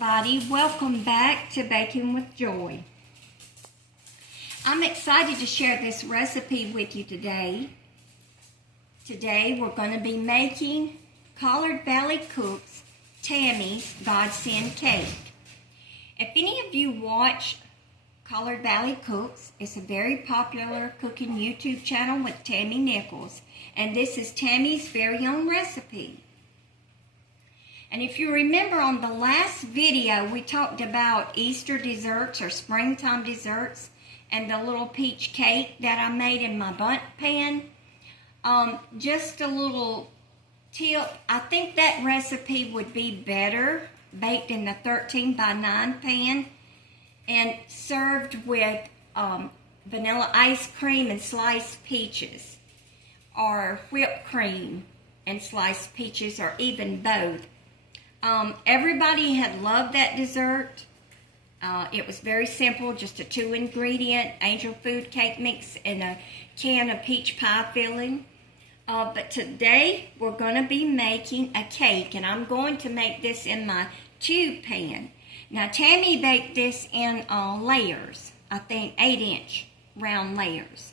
everybody. Welcome back to Baking with Joy. I'm excited to share this recipe with you today. Today we're going to be making Collard Valley Cooks Tammy's Godsend cake. If any of you watch Collard Valley Cooks, it's a very popular cooking YouTube channel with Tammy Nichols, and this is Tammy's very own recipe. And if you remember on the last video, we talked about Easter desserts or springtime desserts and the little peach cake that I made in my bundt pan. Just a little tip, I think that recipe would be better baked in the 13 by 9 pan and served with vanilla ice cream and sliced peaches, or whipped cream and sliced peaches, or even both. Everybody had loved that dessert. It was very simple, just a 2-ingredient angel food cake mix and a can of peach pie filling. But today we're going to be making a cake, and I'm going to make this in my tube pan. Now Tammy baked this in layers, I think 8-inch round layers.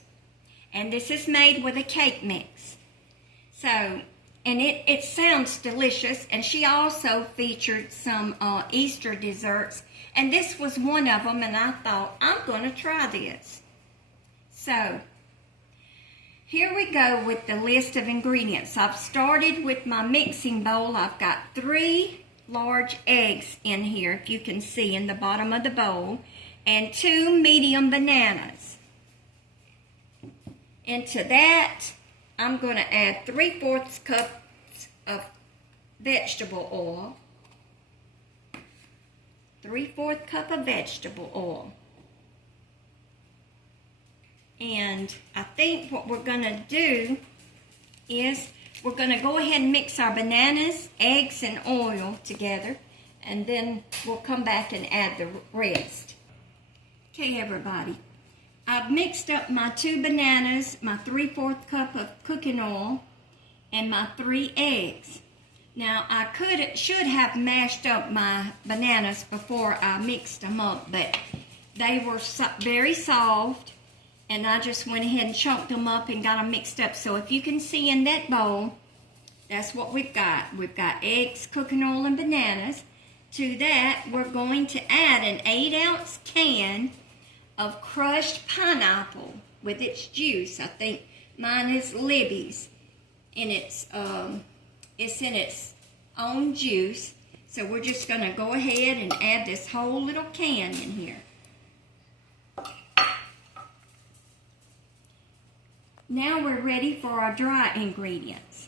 And this is made with a cake mix. So, and it sounds delicious, and she also featured some Easter desserts, and this was one of them, and I thought, I'm going to try this. So, here we go with the list of ingredients. I've started with my mixing bowl. I've got 3 large eggs in here, if you can see in the bottom of the bowl, and 2 medium bananas. Into that, I'm going to add 3/4 cups of vegetable oil. 3/4 cup of vegetable oil. And I think what we're going to do is we're going to go ahead and mix our bananas, eggs, and oil together, and then we'll come back and add the rest. Okay, everybody. I've mixed up my 2 bananas, my 3/4 cup of cooking oil, and my 3 eggs. Now, I should have mashed up my bananas before I mixed them up, but they were very soft, and I just went ahead and chunked them up and got them mixed up. So if you can see in that bowl, that's what we've got. We've got eggs, cooking oil, and bananas. To that, we're going to add an 8-ounce can of crushed pineapple with its juice. I think mine is Libby's, and it's in its own juice. So we're just going to go ahead and add this whole little can in here. Now we're ready for our dry ingredients.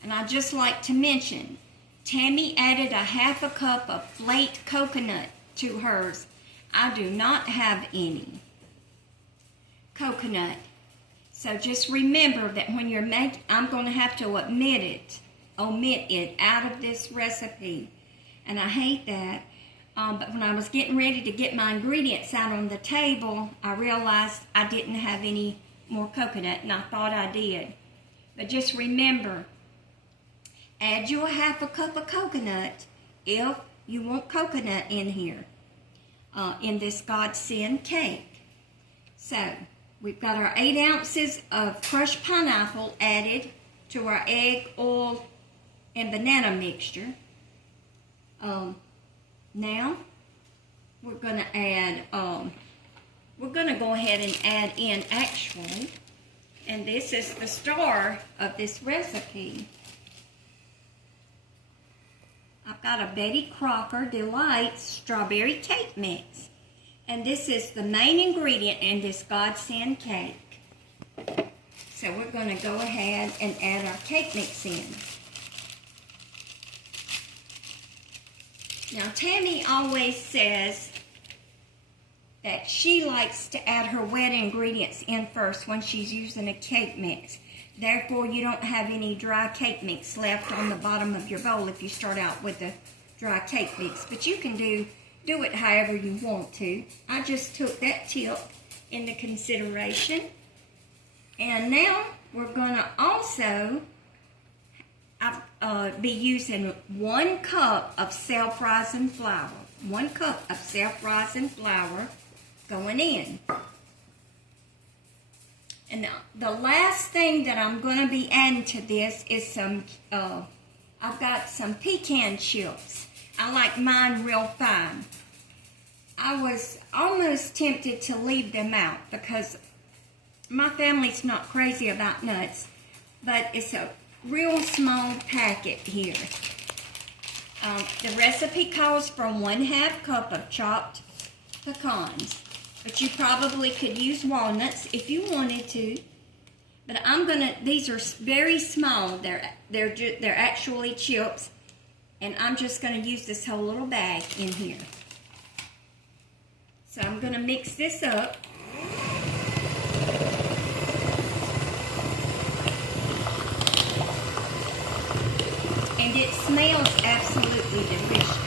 And I'd just like to mention, Tammy added a 1/2 cup of flaked coconut to hers. I do not have any coconut. So just remember that when you're making, I'm going to have to omit it out of this recipe. And I hate that. But when I was getting ready to get my ingredients out on the table, I realized I didn't have any more coconut, and I thought I did. But just remember, add you a 1/2 cup of coconut if you want coconut in here, in this Godsend cake. So, we've got our 8 ounces of crushed pineapple added to our egg, oil, and banana mixture. Now, we're going to add, we're going to go ahead and add in actually, and this is the star of this recipe. I've got a Betty Crocker Delights Strawberry Cake Mix. And this is the main ingredient in this Godsend cake. So we're going to go ahead and add our cake mix in. Now Tammy always says that she likes to add her wet ingredients in first when she's using a cake mix. Therefore, you don't have any dry cake mix left on the bottom of your bowl if you start out with the dry cake mix. But you can do it however you want to. I just took that tip into consideration. And now we're going to also I'll be using 1 cup of self-rising flour. 1 cup of self-rising flour going in. And the last thing that I'm going to be adding to this is some, I've got some pecan chips. I like mine real fine. I was almost tempted to leave them out because my family's not crazy about nuts, but it's a real small packet here. The recipe calls for 1/2 cup of chopped pecans, but you probably could use walnuts if you wanted to. But these are very small. They're actually chips, and I'm just gonna use this whole little bag in here. So I'm gonna mix this up. And it smells absolutely delicious.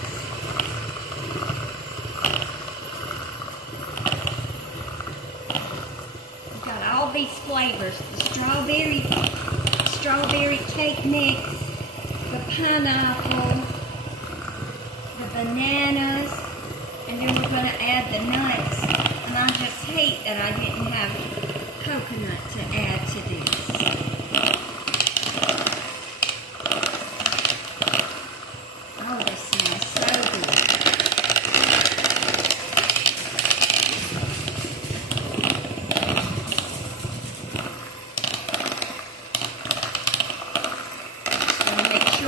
We've got all these flavors: the strawberry cake mix, the pineapple, the bananas, and then we're going to add the nuts. And I just hate that I didn't have coconut to add to this.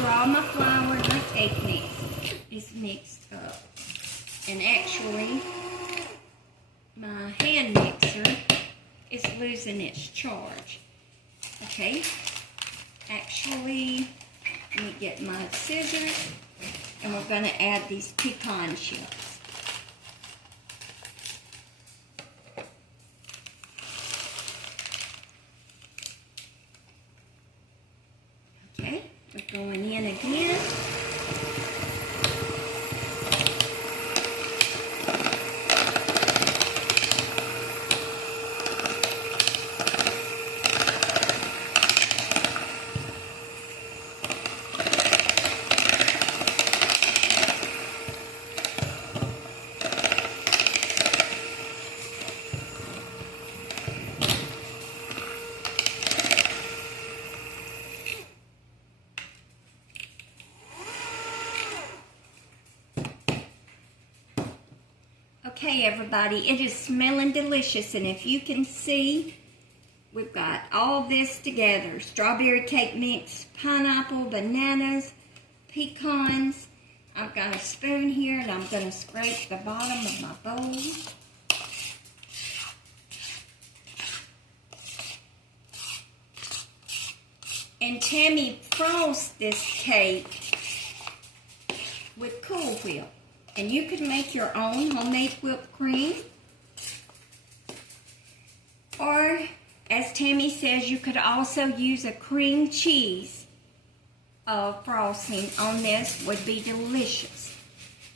All my flour and my cake mix is mixed up. And actually, my hand mixer is losing its charge. Okay, actually, let me get my scissors, and we're going to add these pecan chips. Okay. We're going in again. Okay, everybody, it is smelling delicious, and if you can see, we've got all this together: strawberry cake mix, pineapple, bananas, pecans. I've got a spoon here, and I'm going to scrape the bottom of my bowl. And Tammy frosts this cake with Cool Whip. And you could make your own homemade whipped cream. Or, as Tammy says, you could also use a cream cheese frosting on this. Would be delicious.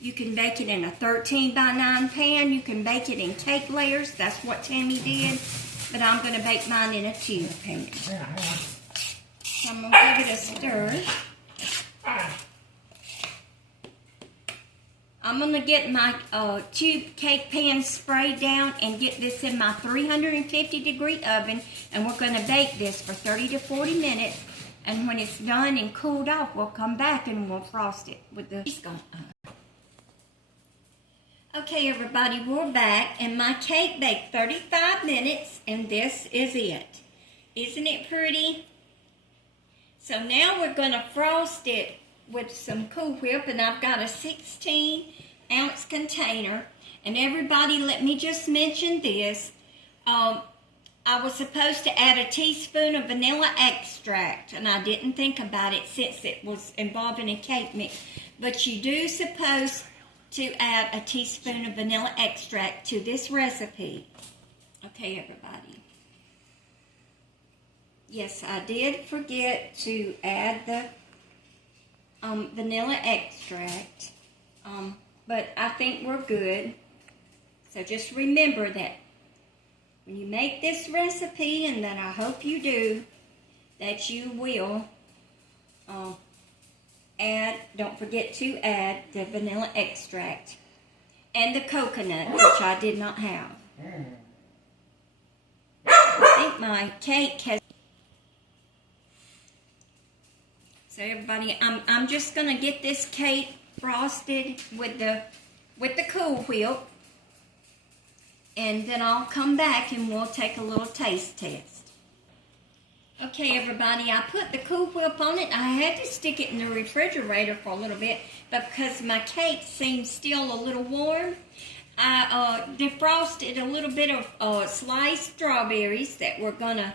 You can bake it in a 13 by 9 pan. You can bake it in cake layers. That's what Tammy did. But I'm going to bake mine in a tuna pan. So I'm going to give it a stir. I'm going to get my tube cake pan sprayed down and get this in my 350-degree oven, and we're going to bake this for 30 to 40 minutes, and when it's done and cooled off, we'll come back and we'll frost it with the cheese gone. Okay, everybody, we're back, and my cake baked 35 minutes, and this is it. Isn't it pretty? So now we're going to frost it with some Cool Whip, and I've got a 16-ounce container. And everybody, let me just mention this. I was supposed to add a teaspoon of vanilla extract, and I didn't think about it since it was involving a cake mix. But you do supposed to add a teaspoon of vanilla extract to this recipe. Okay, everybody. Yes, I did forget to add the vanilla extract, but I think we're good. So just remember that when you make this recipe, and that I hope you do, that you will don't forget to add the vanilla extract and the coconut, which I did not have. I think my cake has. So everybody, I'm just gonna get this cake frosted with the Cool Whip, and then I'll come back and we'll take a little taste test. Okay, everybody, I put the Cool Whip on it. I had to stick it in the refrigerator for a little bit, but because my cake seems still a little warm, I defrosted a little bit of sliced strawberries that we're going to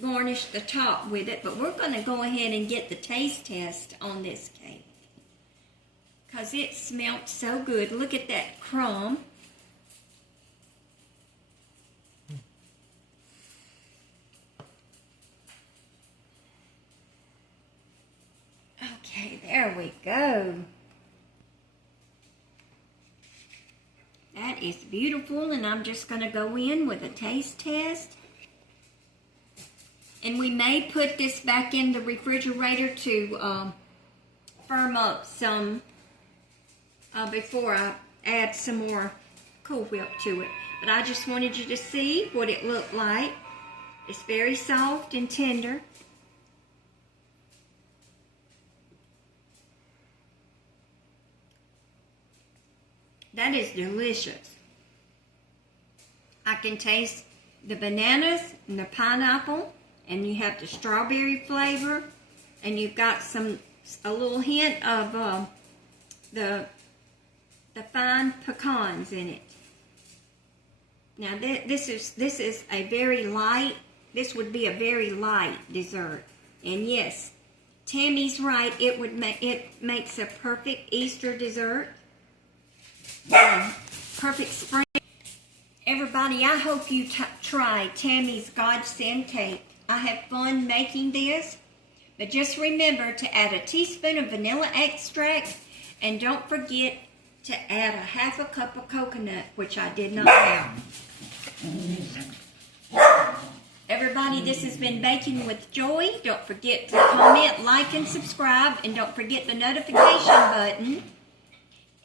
garnish the top with it, but we're going to go ahead and get the taste test on this cake because it smelled so good. Look at that crumb. Okay, there we go. That is beautiful, and I'm just going to go in with a taste test. And we may put this back in the refrigerator to firm up some before I add some more Cool Whip to it. But I just wanted you to see what it looked like. It's very soft and tender. That is delicious. I can taste the bananas and the pineapple, and you have the strawberry flavor, and you've got a little hint of the fine pecans in it. Now this is a very light. This would be a very light dessert, and yes, Tammy's right. It makes a perfect Easter dessert. Perfect spring. Everybody, I hope you try Tammy's Godsend cake. I had fun making this, but just remember to add a teaspoon of vanilla extract, and don't forget to add a half a cup of coconut, which I did not have. Everybody, this has been Baking with Joy. Don't forget to comment, like, and subscribe, and don't forget the notification button.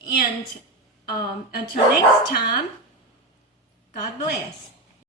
And until next time, God bless.